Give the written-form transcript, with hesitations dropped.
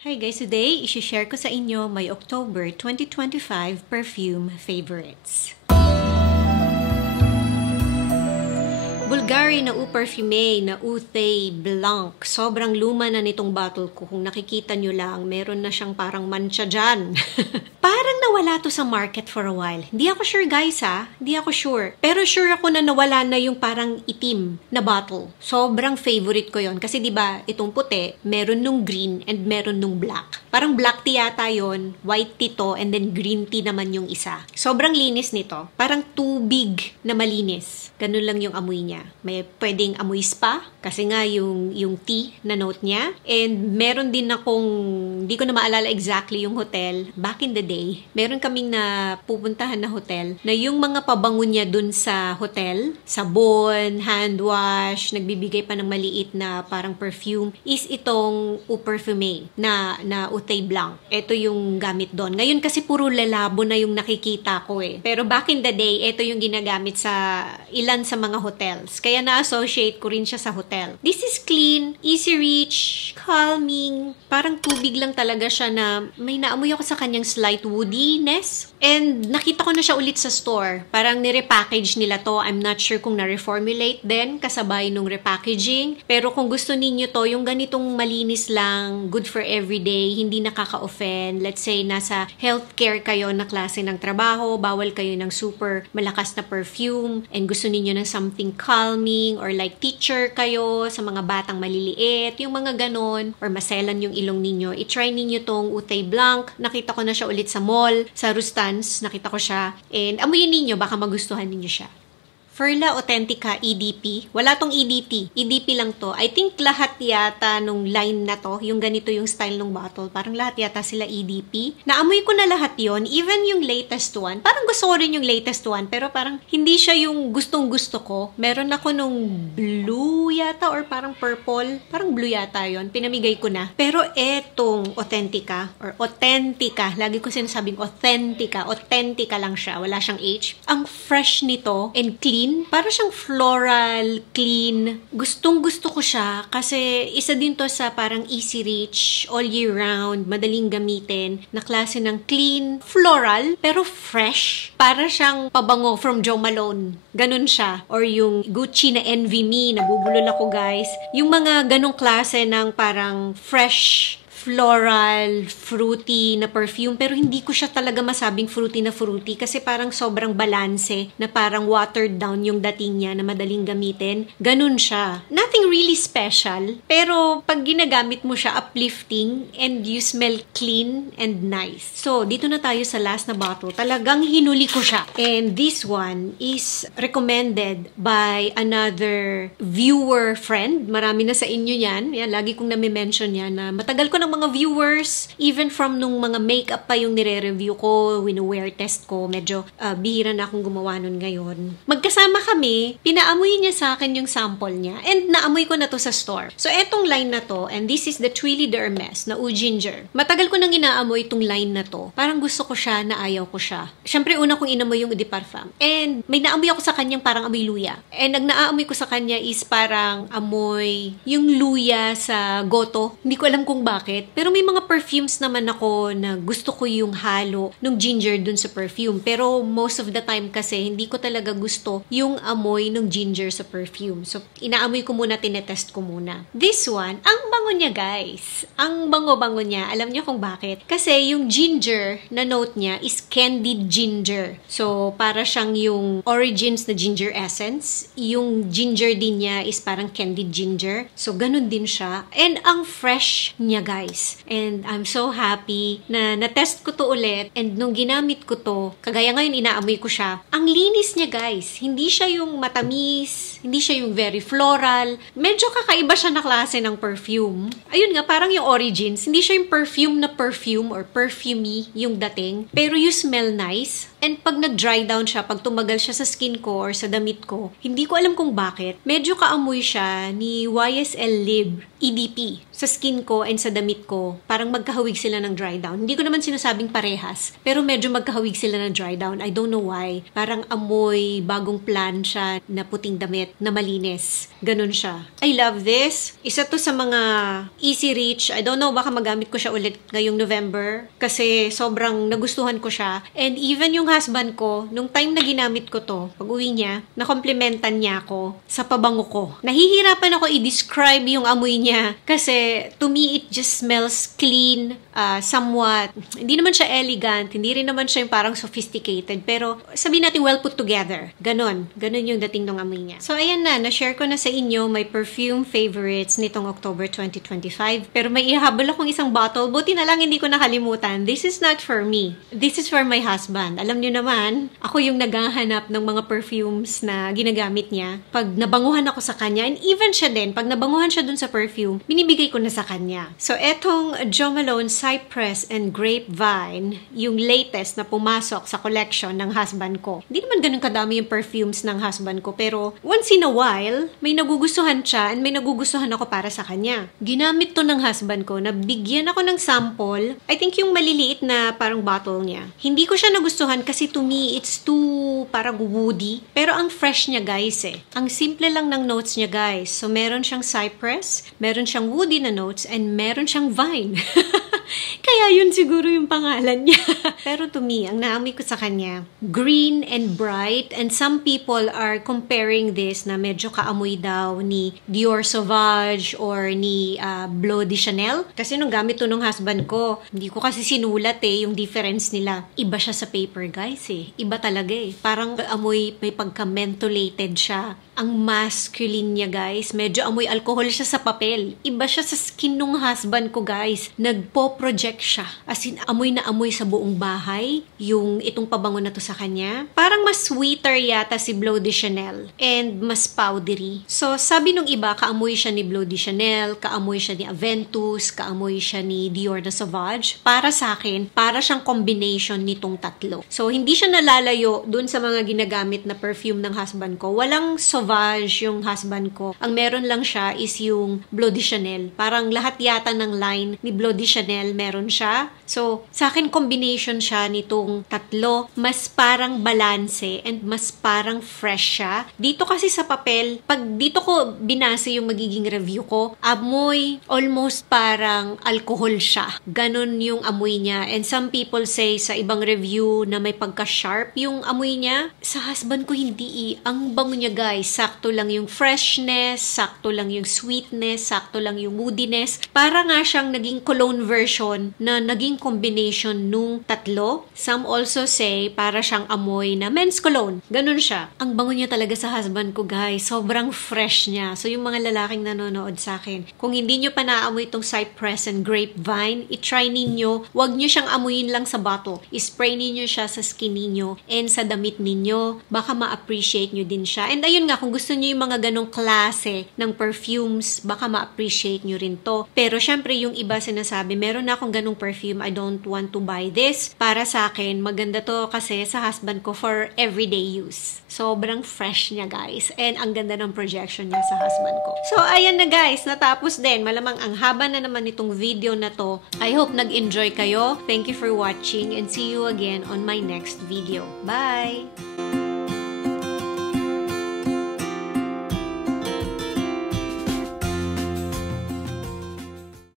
Hi guys, today i-share ko sa inyo my October 2025 perfume favorites. Bulgari na Eau Parfumée na Outé Blanc. Sobrang luma na nitong bottle ko. Kung nakikita nyo lang, meron na siyang parang mancha dyan. Parang nawala to sa market for a while. Hindi ako sure guys ha. Hindi ako sure. Pero sure ako na nawala na yung parang itim na bottle. Sobrang favorite ko yon. Kasi diba, itong puti, meron nung green and meron nung black. Parang black tea yata yun, white tea to, and then green tea naman yung isa. Sobrang linis nito. Parang tubig na malinis. Ganun lang yung amoy niya. May pwedeng amoy spa kasi nga yung tea na note niya. And meron din akong, hindi ko na maalala exactly yung hotel. Back in the day, meron kaming na pupuntahan na hotel na yung mga pabango niya dun sa hotel, sabon, hand wash, nagbibigay pa ng maliit na parang perfume, is itong Eau Parfumée na Outé Blanc. Ito yung gamit doon. Ngayon kasi puro lalabo na yung nakikita ko eh. Pero back in the day, ito yung ginagamit sa ilan sa mga hotels. Kaya na-associate ko rin siya sa hotel. This is clean, easy reach, calming. Parang tubig lang talaga siya na may naamoy ako sa kanyang slight woodiness. And nakita ko na siya ulit sa store. Parang nirepackage nila to. I'm not sure kung na-reformulate din kasabay nung repackaging. Pero kung gusto ninyo to, yung ganitong malinis lang, good for everyday, hindi nakaka-offend. Let's say, nasa healthcare kayo na klase ng trabaho, bawal kayo ng super malakas na perfume, and gusto ninyo ng something calming, or like teacher kayo sa mga batang maliliit, yung mga ganon, or maselan yung ilong ninyo, i-try ninyo tong Outé Blanc. Nakita ko na siya ulit sa mall, sa Rustans, nakita ko siya, and amuyin ninyo, baka magustuhan ninyo siya. Ferla Authentica EDP. Wala tong EDT. EDP lang to. I think lahat yata nung line na to, yung ganito yung style ng bottle, parang lahat yata sila EDP. Naamoy ko na lahat yon, even yung latest one. Parang gusto ko rin yung latest one, pero parang hindi siya yung gustong-gusto ko. Meron ako nung blue yata or parang purple. Parang blue yata yon. Pinamigay ko na. Pero etong Authentica or Authentica, lagi ko sinasabing Authentica lang siya. Wala siyang H. Ang fresh nito and clean. Para siyang floral, clean. Gustong-gusto ko siya kasi isa din to sa parang easy reach, all year round, madaling gamitin, na klase ng clean, floral, pero fresh. Para siyang pabango from Jo Malone. Ganun siya. Or yung Gucci na Envy Me, nabubulol ako guys. Yung mga ganong klase ng parang fresh, floral, fruity na perfume, pero hindi ko siya talaga masabing fruity na fruity kasi parang sobrang balanse na parang watered down yung dating niya na madaling gamitin. Ganun siya. Nothing really special, pero pag ginagamit mo siya, uplifting and you smell clean and nice. So, dito na tayo sa last na bottle. Talagang hinuli ko siya. And this one is recommended by another viewer friend. Marami na sa inyo yan. Yan, lagi kong nami-mention yan na matagal ko ng mga viewers, even from nung mga makeup pa yung nire-review ko, wino-wear test ko, medyo bihira na akong gumawa nun ngayon. Magkasama kami, pinaamoy niya sa akin yung sample niya, and naamoy ko na to sa store. So, etong line na to, and this is the Twilly d'Hermes na Eau Ginger. Matagal ko nang inaamoy itong line na to. Parang gusto ko siya, na ayaw ko siya. Siyempre, una kong inamoy yung Eau de Parfum. And may naamoy ako sa kanyang parang amoy luya. And ang naaamoy ko sa kanya is parang amoy yung luya sa goto. Hindi ko alam kung bakit. Pero may mga perfumes naman ako na gusto ko yung halo ng ginger dun sa perfume. Pero most of the time kasi, hindi ko talaga gusto yung amoy ng ginger sa perfume. So, inaamoy ko muna, tinetest ko muna. This one, ang bango niya guys. Ang bango-bango niya. Alam niyo kung bakit? Kasi yung ginger na note niya is candied ginger. So, para siyang yung origins na ginger essence. Yung ginger din niya is parang candied ginger. So, ganun din siya. And ang fresh niya guys. And I'm so happy na na-test ko to ulit. And nung ginamit ko to, kagaya ngayon inaamoy ko siya, ang linis niya guys. Hindi siya yung matamis, hindi siya yung very floral. Medyo kakaiba siya na klase ng perfume. Ayun nga, parang yung origins. Hindi siya yung perfume na perfume or perfumey yung dating. Pero you smell nice. And pag nag-dry down siya, pag tumagal siya sa skin ko or sa damit ko, hindi ko alam kung bakit, medyo kaamoy siya ni YSL Libre EDP sa skin ko and sa damit ko. Parang magkahawig sila ng dry down. Hindi ko naman sinasabing parehas, pero medyo magkahawig sila ng dry down. I don't know why. Parang amoy bagong plancha na puting damit na malinis. Ganun siya. I love this. Isa to sa mga easy reach. I don't know, baka magamit ko siya ulit ngayong November kasi sobrang nagustuhan ko siya. And even yung husband ko, nung time na ginamit ko to, pag uwi niya, nakomplimentan niya ako sa pabango ko. Nahihirapan ako i-describe yung amoy niya kasi to me, it just smells clean, somewhat. Hindi naman siya elegant, hindi rin naman siya yung parang sophisticated, pero sabihin natin well put together. Ganon yung dating ng amoy niya. So, ayan na-share ko na sa inyo my perfume favorites nitong October 2025. Pero may ihabol akong isang bottle. Buti na lang hindi ko nakalimutan. This is not for me. This is for my husband. Alam niyo naman, ako yung naghahanap ng mga perfumes na ginagamit niya. Pag nabanguhan ako sa kanya, and even siya din, pag nabanguhan siya dun sa perfume, binibigay ko na sa kanya. So, etong Jo Malone Cypress and Grapevine, yung latest na pumasok sa collection ng husband ko. Hindi naman ganun kadami yung perfumes ng husband ko, pero once in a while, may nagugustuhan siya and may nagugustuhan ako para sa kanya. Ginamit to ng husband ko, nabigyan ako ng sample. I think yung maliliit na parang bottle niya. Hindi ko siya nagustuhan kasi to me, it's too parang woody. Pero ang fresh niya, guys, eh. Ang simple lang ng notes niya, guys. So, meron siyang cypress, meron siyang woody na notes, and meron siyang vine. Kaya yun siguro yung pangalan niya. Pero to me, ang naamoy ko sa kanya, green and bright, and some people are comparing this na medyo kaamoy daw ni Dior Sauvage or ni Bleu de Chanel. Kasi nung gamit to ng husband ko, hindi ko kasi sinulat yung difference nila. Iba siya sa paper, guys eh. Iba talaga eh. Parang amoy, may pagka-mentholated siya. Ang masculine niya, guys. Medyo amoy alcohol siya sa papel. Iba siya sa skin nung husband ko, guys. Nagpo-project siya. As in, amoy na amoy sa buong bahay. Yung itong pabango na to sa kanya. Parang mas sweeter yata si Bleu de Chanel. And mas powdery. So, sabi nung iba, kaamoy siya ni Bleu de Chanel, kaamoy siya ni Aventus, kaamoy siya ni Dior na Sauvage. Para sa akin, para siyang combination nitong tatlo. So, hindi siya nalalayo dun sa mga ginagamit na perfume ng husband ko. Walang Sauvage yung husband ko. Ang meron lang siya is yung Bleu de Chanel. Parang lahat yata ng line ni Bleu de Chanel meron siya. So, sa akin combination siya nitong tatlo. Mas parang balanse and mas parang fresh siya. Dito kasi sa papel, pag dito ko binase yung magiging review ko, amoy almost parang alcohol siya. Ganon yung amoy niya. And some people say sa ibang review na may pagka-sharp yung amoy niya. Sa husband ko hindi Ang bango niya, guys. Sakto lang yung freshness, sakto lang yung sweetness, sakto lang yung moodiness. Para nga siyang naging cologne version na naging combination nung tatlo. Some also say para siyang amoy na men's cologne. Ganun siya. Ang bango niya talaga sa husband ko, guys. Sobrang fresh niya. So yung mga lalaking nanonood sa akin, kung hindi nyo pa naamoy itong Cypress and Grapevine, itry ninyo. Huwag nyo siyang amuyin lang sa bottle. I-spray ninyo siya sa skin ninyo and sa damit ninyo. Baka ma-appreciate nyo din siya. And ayun nga, kung gusto nyo yung mga ganong klase ng perfumes, baka ma-appreciate nyo rin to. Pero syempre, yung iba sinasabi, meron na akong ganong perfume, I don't want to buy this. Para sa akin, maganda to kasi sa husband ko for everyday use. Sobrang fresh niya, guys. And ang ganda ng projection niya sa husband ko. So, ayan na, guys. Natapos din. Malamang ang haba na naman itong video na to. I hope nag-enjoy kayo. Thank you for watching and see you again on my next video. Bye!